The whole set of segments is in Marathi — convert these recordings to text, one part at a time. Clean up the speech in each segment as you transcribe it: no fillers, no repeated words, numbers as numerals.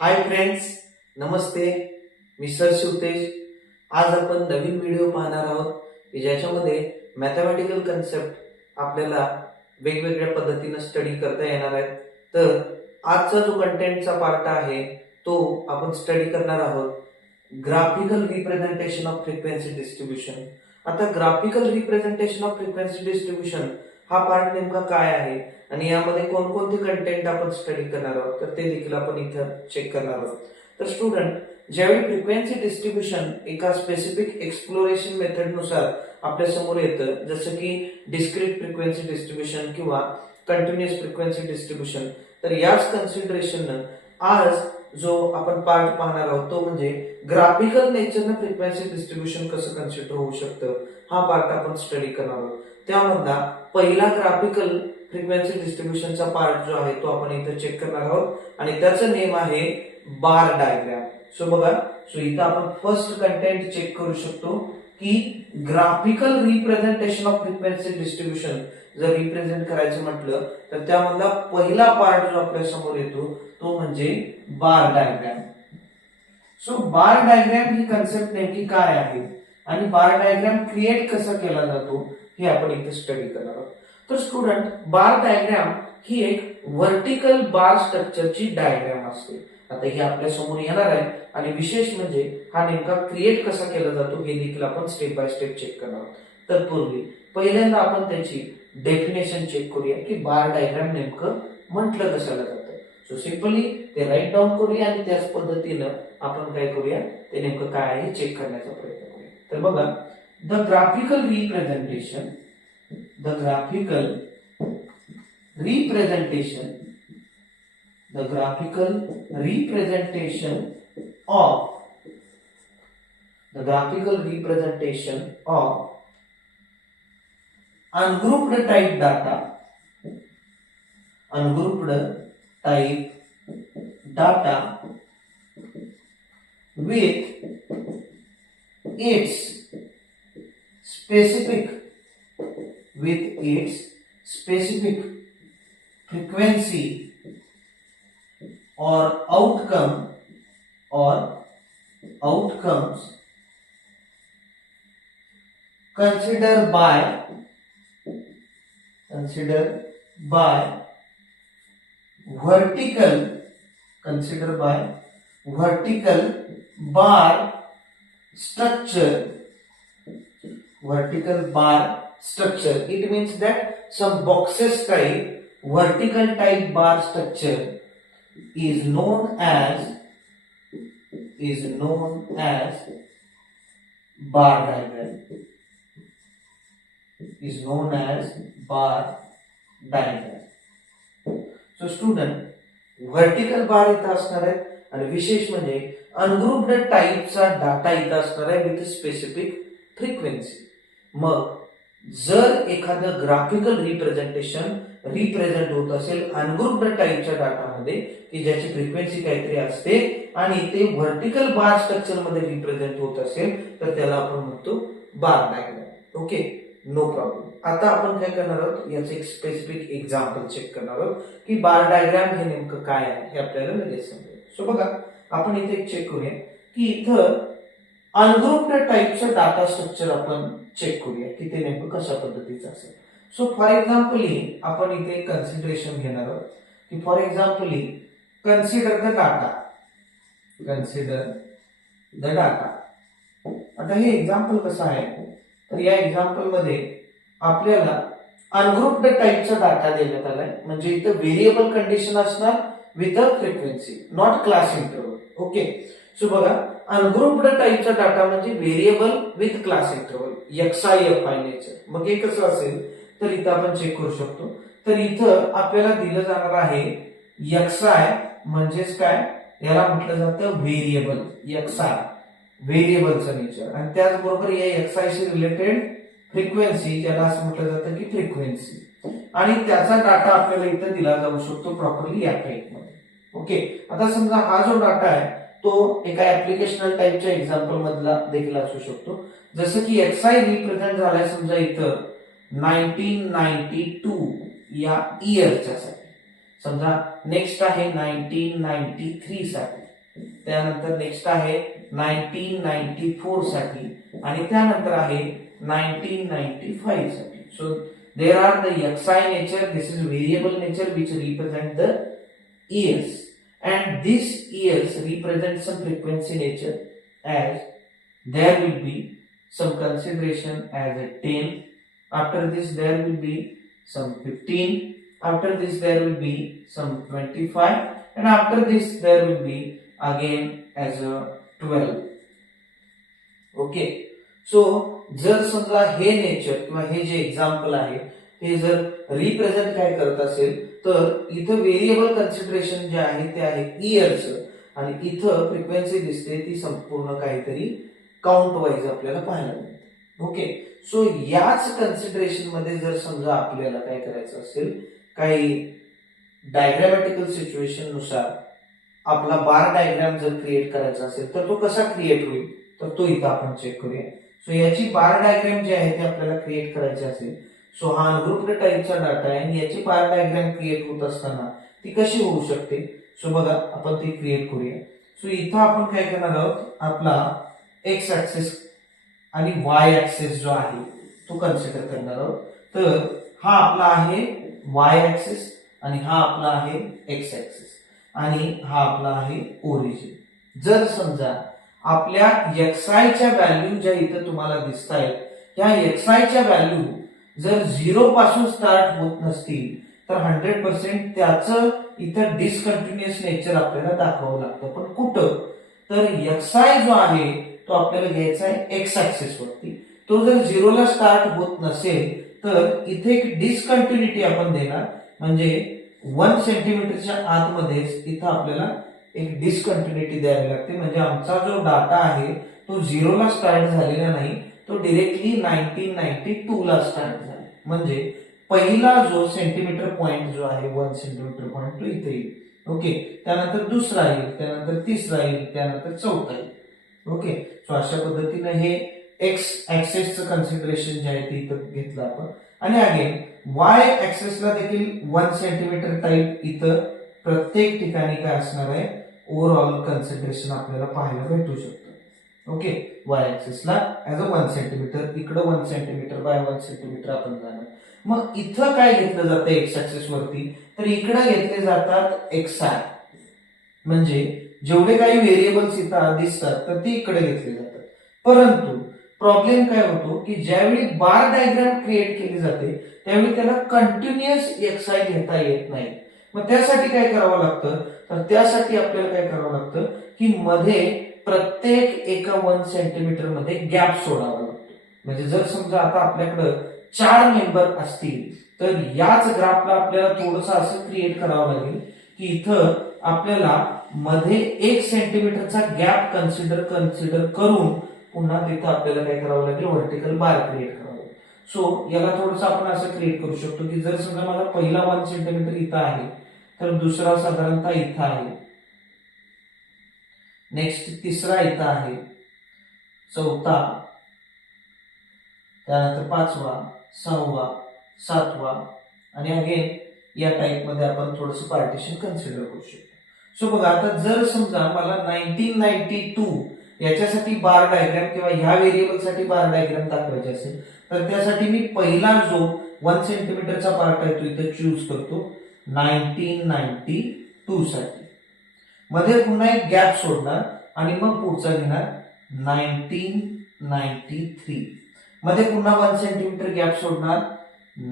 हाय फ्रेंड्स, नमस्ते. मी सर शिवतेज. आज आपण नवीन व्हिडिओ पाहणार आहोत की ज्याच्यामध्ये मॅथमॅटिकल कन्सेप्ट आपल्याला वेगवेगळ्या पद्धतीने स्टडी करता येणार आहे. तर आजचा जो कंटेंटचा पार्ट आहे तो आपण स्टडी करणार आहोत graphical representation of frequency distribution. आता graphical representation of frequency distribution हा पार्ट नेमका काय आहे आणि यामध्ये कोणकोणते कंटेंट आपण स्टडी करणार आहोत तर ते देखील आपण इथं चेक करणार आहोत. तर स्टुडंट, ज्यावेळी फ्रिक्वेन्सी डिस्ट्रीब्युशन एका स्पेसिफिक एक्सप्लोरेशन मेथड नुसार आपल्या समोर येतं, जसं की डिस्क्रीट फ्रिक्वेन्सी डिस्ट्रीब्युशन किंवा कंटिन्युअस फ्रिक्वेन्सी डिस्ट्रीब्युशन, तर याच कन्सिडरेशननं आज जो आपण पार्ट पाहणार आहोत तो म्हणजे ग्राफिकल नेचरनं फ्रिक्वेन्सी डिस्ट्रीब्युशन कसं कन्सिडर होऊ शकतं हा पार्ट आपण स्टडी करणार आहोत. त्यामधला पहिला ग्राफिकल फ्रिक्वेन्सी डिस्ट्रीब्युशनचा पार्ट जो आहे तो आपण इथे चेक करणार आहोत आणि त्याचं नेम आहे बार डायग्राम. सो बघा, इथं आपण फर्स्ट कंटेंट चेक करू शकतो की graphical representation of frequency distribution जर रिप्रेझेंट करायचं म्हटलं तर त्यामधला पहिला पार्ट जो आपल्या समोर येतो तो म्हणजे बार डायग्राम. सो बार डायग्राम ही कन्सेप्ट नेमकी काय आहे आणि बार डायग्राम क्रिएट कसा केला जातो हे आपण इथे स्टडी करणार आहोत. तर स्टुडंट, बार डायग्राम ही एक व्हर्टिकल बार स्ट्रक्चरची डायग्राम असते. आता हे आपल्या समोर येणार आहे आणि विशेष म्हणजे हा नेमका क्रिएट कसा केला जातो हे देखील आपण स्टेप बाय स्टेप चेक करणार आहोत. तत्पूर्वी पहिल्यांदा आपण त्याची डेफिनेशन चेक करूया की बार डायग्राम नेमकं म्हटलं कशाला जातं. सो सिंपली ते राईट डाऊन करूया आणि त्याच पद्धतीनं आपण काय करूया ते नेमकं काय आहे चेक करण्याचा प्रयत्न करूया. तर बघा, the graphical representation the graphical representation of ungrouped type data with its specific frequency or outcomes considered by vertical bar structure. It means that some boxes type vertical type bar structure is known as bar diagram. So student, vertical bar इथं असणार आहे आणि विशेष म्हणजे अनग्रुप्ड टाईपचा डाटा इथं असणार आहे विथ स्पेसिफिक फ्रिक्वेन्सी. मग जर एखादं ग्राफिकल रिप्रेझेंटेशन रिप्रेझेंट होत असेल अनग्रुप्ड टाईपच्या डाटामध्ये की ज्याची फ्रिक्वेन्सी काहीतरी असते आणि ते व्हर्टिकल बार स्ट्रक्चर मध्ये रिप्रेझेंट होत असेल तर त्याला आपण म्हणतो bar diagram. Okay, no problem. आता आपण काय करणार आहोत याचं एक स्पेसिफिक एक्झाम्पल चेक करणार आहोत की बार डायग्राम हे नेमकं काय आहे हे आपल्याला लगेच समजेल. सो बघा, आपण इथे एक चेक करूया की इथं अनग्रुप्ड टाईपचं डाटा स्ट्रक्चर आपण चेक करूया की ते नेमकं कशा पद्धतीचं असेल. सो फॉर एक्झाम्पली आपण इथे कन्सिडरेशन घेणार आहोत की फॉर एक्झाम्पली कन्सिडर द डाटा. आता हे एक्झाम्पल कसं आहे तर या एक्झाम्पल मध्ये आपल्याला अनग्रुप्ड टाईपचा डाटा देण्यात आलाय, म्हणजे इथं व्हेरिएबल कंडिशन असणार with a frequency, not class interval. Okay, so बघा, अनग्रुप्ड टाईपचा डाटा म्हणजे variable with class interval XI FI nature. मग हे कसं असेल तर इथं आपण चेक करू शकतो. तर इथं आपल्याला दिलं जाणार आहे XI म्हणजेच काय, याला म्हटलं जातं व्हेरिएबल. XI व्हेरिएबलचं नेचर आणि त्याचबरोबर या XI शी रिलेटेड फ्रिक्वेन्सी ज्याला असं म्हटलं जातं की फ्रिक्वेन्सी, आणि त्याचा डाटा आपल्याला इथं दिला जाऊ शकतो प्रॉपरली या टाईपमध्ये. ओके, आता समजा हा जो डाटा आहे तो एका ऍप्लिकेशनल टाईपच्या एक्झाम्पल मधला देखील असू शकतो. जसं की XI रिप्रेझेंट झालाय समजा इथं 1992 या इयरच्या साठी. समजा नेक्स्ट आहे 1993 साठी, त्यानंतर नेक्स्ट आहे 1994 साठी आणि त्यानंतर आहे 1995 साठी. So there are the xi nature, this is variable nature which represent the years, and this years represent some frequency nature, as there will be some consideration as a 10, after this there will be some 15, after this there will be some 25, and after this there will be again as a 12. Okay, so जर समजा हे नेचर किंवा हे जे एक्झाम्पल आहे हे जर रिप्रेझेंट काय करत असेल तर इथं व्हेरिएबल कन्सिडरेशन जे आहे ते आहे इयर्स आणि इथं फ्रिक्वेन्सी दिसते ती संपूर्ण काहीतरी काउंट वाईज आपल्याला पाहायला मिळते. ओके, सो याच कन्सिडरेशन मध्ये जर समजा आपल्याला काय करायचं असेल, काही डायग्रामॅटिकल सिच्युएशन नुसार आपला बार डायग्राम जर क्रिएट करायचा असेल तर तो कसा क्रिएट होईल तर तो इथं आपण चेक करूया. सो याची बार डायग्राम जी आहे ते आपल्याला क्रिएट करायची असेल, सो हा अनग्रुप्ड टाईपचा डाटा आहे आणि याची बार डायग्राम क्रिएट होत असताना ती कशी होऊ शकते. सो बघा आपण ती क्रिएट करूया. सो इथं आपण काय करणार आहोत, आपला एक्स ऍक्सिस आणि वाय ऍक्सिस जो आहे तो कन्सिडर करणार आहोत. तर हा आपला आहे वाय ऍक्सिस आणि हा आपला आहे एक्स ऍक्सिस आणि हा आपला आहे ओरिजिन. जर समजा आपल्या xi च्या व्हॅल्यू ज्या इथं तुम्हाला दिसत आहेत त्या xi च्या व्हॅल्यू जर 0 पासून स्टार्ट होत नसतील तर 100% त्याचं इथं डिसकंटिन्युअस नेचर आपल्याला दाखवावं लागतं. पण कुठं तर xi जो आहे तो आपल्याला घ्यायचा आहे एक्स ऍक्सिस वरती. तो जर 0 ला स्टार्ट होत नसेल तर इथे एक डिसकंटिन्युटी आपण देणार, म्हणजे 1 सेंटीमीटरच्या आतमध्येच इथं आपल्याला एक डिसकंटिन्युटी द्यावी लागते. म्हणजे आमचा जो डाटा आहे तो 0 ला स्टार्ट झालेला नाही, तो डिरेक्टली 1992 ला स्टार्ट झाला. म्हणजे पहिला जो सेंटीमीटर पॉइंट जो आहे 1 सेंटीमीटर पॉइंट तो इथे येईल. ओके, त्यानंतर दुसरा येईल, त्यानंतर तिसरा येईल, त्यानंतर चौथा येईल. ओके, सो अशा पद्धतीने हे एक्स ऍक्सिसचं कन्सिडरेशन जे आहे ते इथं घेतलं आपण. आणि अगेन वाय ऍक्सिसला देखील 1 सेंटीमीटर टाईप इथं प्रत्येक ठिकाणी काय असणार आहे, ओव्हरऑल कन्सिडरेशन आपल्याला पाहायला भेटू शकतं. ओके, वाय ऍक्सिसला ऍज अ 1 सेंटीमीटर, इकडं 1 सेंटीमीटर बाय 1 सेंटीमीटर आपण जाणार. मग इथं काय घेतलं जातं एक्स ऍक्सिस वरती, तर इकडे घेतले जातात एक्सआय, म्हणजे जेवढे काही व्हेरिएबल्स इथं दिसतात तर ते इकडे घेतले जातात. परंतु प्रॉब्लेम काय होतो की ज्यावेळी बार डायग्राम क्रिएट केली जाते त्यावेळी त्याला कंटिन्युअस एक्सआय घेता येत नाही. मग त्यासाठी काय करावं लागतं, तर त्यासाठी आपल्याला काय करावं लागतं की मध्ये प्रत्येक एका 1 सेंटीमीटर मध्ये गॅप सोडावा लागतो. म्हणजे जर समजा आता आपल्याकडे 4 मेंबर असतील तर याच ग्राफला आपल्याला थोडंसं असं क्रिएट करावं लागेल की इथं आपल्याला मध्ये 1 सेंटीमीटरचा गॅप कन्सिडर करून पुन्हा तिथं आपल्याला काय करावं लागेल, व्हर्टिकल बार क्रिएट करावं लागेल. सो याला थोडंसं आपण असं क्रिएट करू शकतो की जर समजा मला पहिला 1 सेंटीमीटर इथं आहे तर दुसरा साधारणतः इथं आहे, नेक्स्ट तिसरा इथं आहे, चौथा, त्यानंतर 5वा, 6वा, 7वा आणि अगेन या टाइप मध्ये आपण थोडंसं पार्टिशन कन्सिडर करू शकतो. सो बघा आता जर समजा मला 1992 याच्यासाठी बार डायग्राम किंवा ह्या व्हेरिएबल साठी बार डायग्राम दाखवायचे असेल तर त्यासाठी मी पहिला जो 1 सेंटीमीटरचा पार्ट आहे तो इथे चूज करतो 1992 साठी. मध्ये पुन्हा एक गॅप सोडणार आणि मग पुढचा घेणार 1993. मध्ये पुन्हा 1 सेंटीमीटर गॅप सोडणार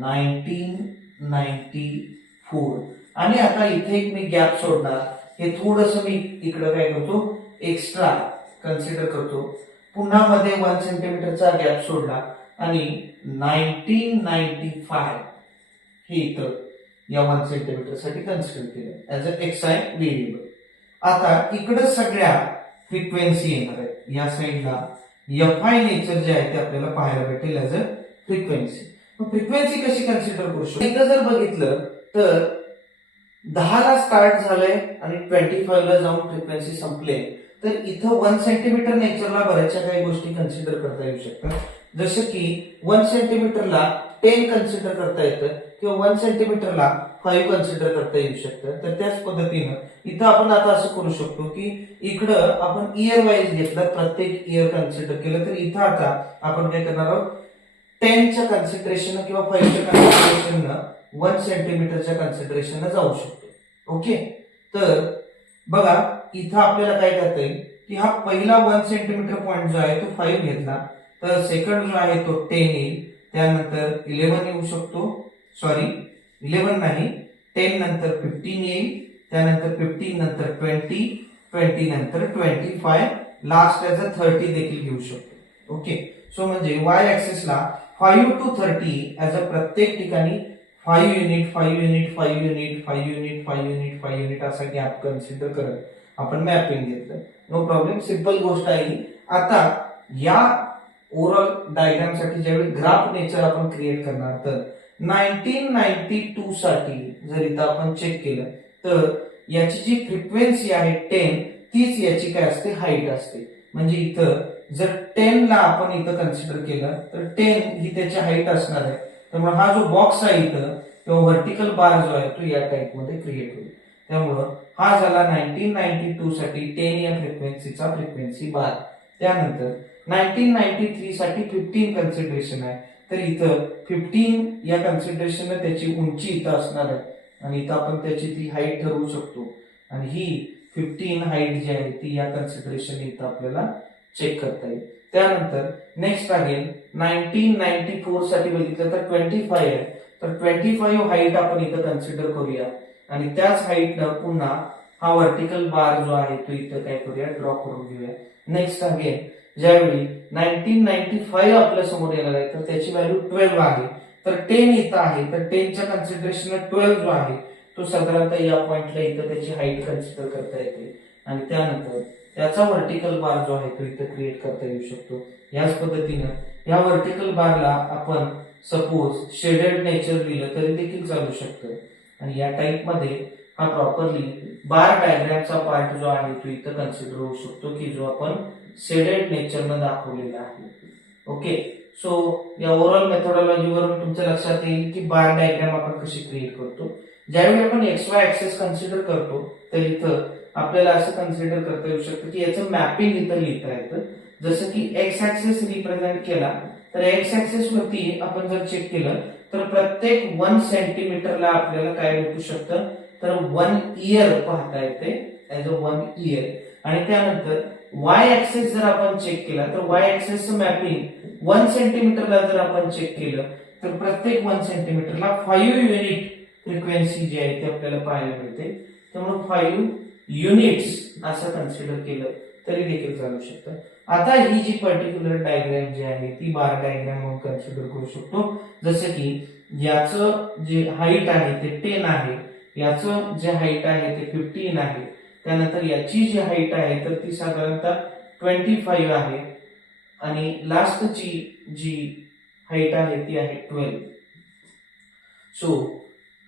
1994 आणि आता इथे एक मी गॅप सोडणार. हे थोडंसं मी इकडे काय करतो, एक्स्ट्रा कन्सिडर करतो. पुन्हा मध्ये 1 सेंटीमीटरचा गॅप सोडला आणि 1995 हे इथं या 1 सेंटीमीटर साठी कन्सिडर केलं ऍज अ एक्सआय व्हेरिएबल. आता इकडे सगळ्या फ्रिक्वेन्सी येणार आहेत. या साईडला एफआय नेचर जे आहे ते आपल्याला पाहायला भेटेल ऍज अ फ्रिक्वेन्सी. फ्रिक्वेन्सी कशी कन्सिडर करू शकतो, इथं जर बघितलं तर 10 ला स्टार्ट झालंय आणि 25 ला जाऊन फ्रिक्वेन्सी संपले तर इथं 1 सेंटीमीटर नेचरला बऱ्याचशा काही गोष्टी कन्सिडर करता येऊ शकतात. जसं की 1 सेंटीमीटरला 10 कन्सिडर करता येतं किंवा 1 सेंटीमीटरला 5 कन्सिडर करता येऊ शकतं. तर त्याच पद्धतीनं इथं आपण आता असं करू शकतो की इकडं आपण इयर वाईज घेतलं, प्रत्येक इयर कन्सिडर केलं, तर इथं आता आपण काय करणार आहोत, 10च्या कन्सिडरेशन किंवा 5च्या कन्सिडरेशन 1 सेंटीमीटरच्या कन्सिडरेशन जाऊ शकतो. ओके, तर बघा इथं आपल्याला काय करता येईल की हा पहिला 1 सेंटीमीटर पॉईंट जो आहे तो 5 घेतला, तर सेकंड जो आहे तो 10 येईल, त्यानंतर 11 येऊ शकतो, सॉरी 11 नाही, 10 नंतर 15 येईल, त्यानंतर 15 नंतर 20, 20 नंतर 25, लास्ट याचा 30 देखील घेऊ शकतो. ओके, सो म्हणजे वाय ऍक्सिसला 5 to 30 ऍज अ प्रत्येक ठिकाणी 5 unit 5 unit 5 unit 5 unit 5 unit 5 unit असा गॅप कन्सिडर करत आपण मॅपिंग घेतलं. नो प्रॉब्लेम, सिंपल गोष्ट आहे. आता या ओव्हरऑल डायग्राम साठी ज्यावेळी ग्राफ नेचर आपण क्रिएट करणार, तर 1992 साठी जर इथं आपण चेक केलं तर याची जी फ्रिक्वेन्सी आहे 10, तीच याची काय असते, हाईट असते. म्हणजे इथं जर 10 ला आपण इथं कन्सिडर केलं तर 10 ही त्याची हाईट असणार आहे. त्यामुळे हा जो बॉक्स आहे इथं किंवा व्हर्टिकल बार जो आहे तो या टाइप मध्ये क्रिएट होईल. त्यामुळं हा झाला 1992 साठी 10 या फ्रिक्वेन्सीचा फ्रिक्वेन्सी बार. त्यानंतर 1993 साठी 15 कन्सिडरेशन आहे, तर इथं 15 या कन्सिडरेशन त्याची उंची इथं असणार आहे आणि इथं आपण त्याची ती हाईट ठरवू शकतो आणि ही 15 हाईट जी आहे ती या कन्सिडरेशन इथं आपल्याला चेक करता येईल. त्यानंतर नेक्स्ट आहे 1994 साठी बघितलं तर 25 आहे, तर 25 हाईट आपण इथं कन्सिडर करूया आणि त्याच हाईटनं पुन्हा हा व्हर्टिकल बार जो आहे तो इथं काय करूया, ड्रॉ करून घेऊया. नेक्स्ट आहे ज्यावेळी 1995 आपल्या समोर येणार आहे, तर त्याची व्हॅल्यू 12 आहे, तर 10 इथं आहे, तर 10च्या कन्सिडरेशन 12 जो आहे तो साधारणतः या पॉइंटला इथं त्याची हाईट कन्सिडर करता येते आणि त्यानंतर त्याचा व्हर्टिकल बार जो आहे तो इथं क्रिएट करता येऊ शकतो. याच पद्धतीनं या व्हर्टिकल बारला आपण सपोज शेडेड नेचर दिलं तरी देखील चालू शकतं आणि या टाइप मध्ये हा प्रॉपरली बार डायग्रामचा पार्ट जो आहे तो इथं कन्सिडर होऊ शकतो की जो आपण शेडेड नेचरनं दाखवलेला आहे. ओके, सो या ओव्हरऑल मेथोडॉलॉजीवरून तुमच्या लक्षात येईल की बार डायग्राम आपण कशी क्रिएट करतो. ज्यावेळी आपण XY ऍक्सिस कन्सिडर करतो तर इथं आपल्याला असं कन्सिडर करता येऊ शकतं की याचं मॅपिंग इथं लिहिता येतं. जसं की एक्स ऍक्सिस रिप्रेझेंट केला तर एक्स ऍक्सिस वरती आपण जर चेक केलं तर प्रत्येक 1 सेंटीमीटरला आपल्याला काय भेटू शकतं, तर 1 इयर पाहता येते ऍज अ 1 इयर. आणि त्यानंतर वाय ऍक्सिस जर आपण चेक केला तर वाय ऍक्सिसचं मॅपिंग 1 सेंटीमीटरला जर आपण चेक केलं तर प्रत्येक 1 सेंटीमीटरला 5 युनिट फ्रिक्वेन्सी जी आहे ती आपल्याला पाहायला मिळते. त्यामुळे 5 युनिट्स असं कन्सिडर केलं तरी देखील चालू शकतं. आता ही जी पर्टिक्युलर डायग्राम जी आहे ती बार डायग्राम म्हणून कन्सिडर करू शकतो. जसं की याचं जे हाईट आहे ते 10 आहे, याचं जे हाईट आहे ते 15 आहे, त्यानंतर याची जी हाईट आहे तर ती साधारणतः 25 आहे आणि लास्टची जी हाईट आहे ती आहे 12. सो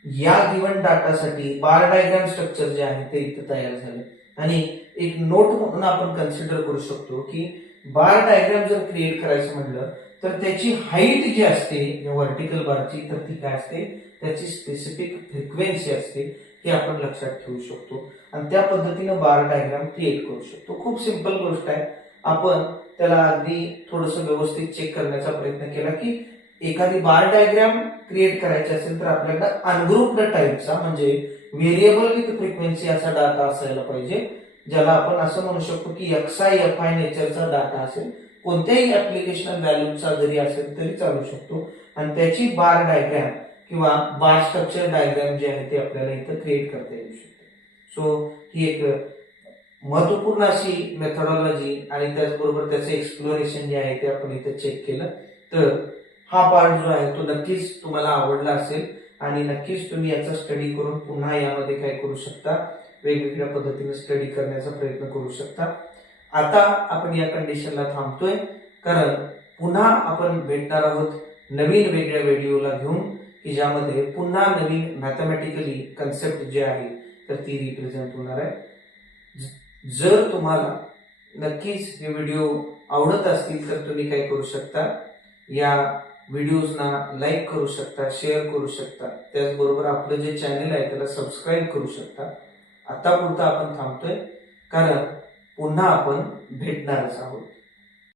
या गिवन डाटासाठी बार डायग्राम स्ट्रक्चर जे आहे ते इथं तयार झाले आणि एक नोट म्हणून आपण कन्सिडर करू शकतो की बार डायग्राम जर क्रिएट करायचं म्हटलं तर त्याची हाईट जी असते व्हर्टिकल बारची तर ती काय असते, त्याची स्पेसिफिक फ्रिक्वेन्सी असते, हे आपण लक्षात ठेवू शकतो आणि त्या पद्धतीनं बार डायग्राम क्रिएट करू शकतो. खूप सिंपल गोष्ट आहे. आपण त्याला अगदी थोडंसं व्यवस्थित चेक करण्याचा प्रयत्न केला की एखादी बार डायग्राम क्रिएट करायची असेल तर आपल्याला अनग्रुप्ड टाईपचा म्हणजे व्हेरिएबल विथ फ्रिक्वेन्सी असा डाटा असायला पाहिजे, ज्याला आपण असं म्हणू शकतो की XI FI नेचरचा डाटा असेल. कोणत्याही ऍप्लिकेशनल व्हॅल्यूचा जरी असेल तरी चालू शकतो आणि त्याची बार डायग्राम किंवा बार स्ट्रक्चर डायग्राम जे आहे ते आपल्याला इथं क्रिएट करता येऊ शकते. सो ही एक महत्वपूर्ण अशी मेथोडॉलॉजी आणि त्याचबरोबर त्याचं एक्सप्लोरेशन जे आहे ते आपण इथं चेक केलं. तर हा पार्ट जो आहे तो नक्कीच तुम्हाला आवडला असेल आणि नक्कीच तुम्ही याचा स्टडी करून पुन्हा यामध्ये काय करू शकता, वेगवेगळ्या पद्धतीने स्टडी करण्याचा प्रयत्न करू शकता. आता आपण या कंडिशनला थांबतोय कारण पुन्हा आपण भेटणार आहोत नवीन वेगळ्या व्हिडिओला घेऊन की ज्यामध्ये पुन्हा नवीन मॅथमॅटिकली कन्सेप्ट जे आहे तर ती रिप्रेझेंट होणार आहे. जर तुम्हाला नक्कीच हे व्हिडिओ आवडत असतील तर तुम्ही काय करू शकता, या व्हिडिओजना लाईक करू शकता, शेअर करू शकता. त्याचबरोबर आपलं जे चॅनल आहे त्याला सबस्क्राईब करू शकता. आता पुरता आपण थांबतोय, कारण पुन्हा आपण भेटणारच आहोत.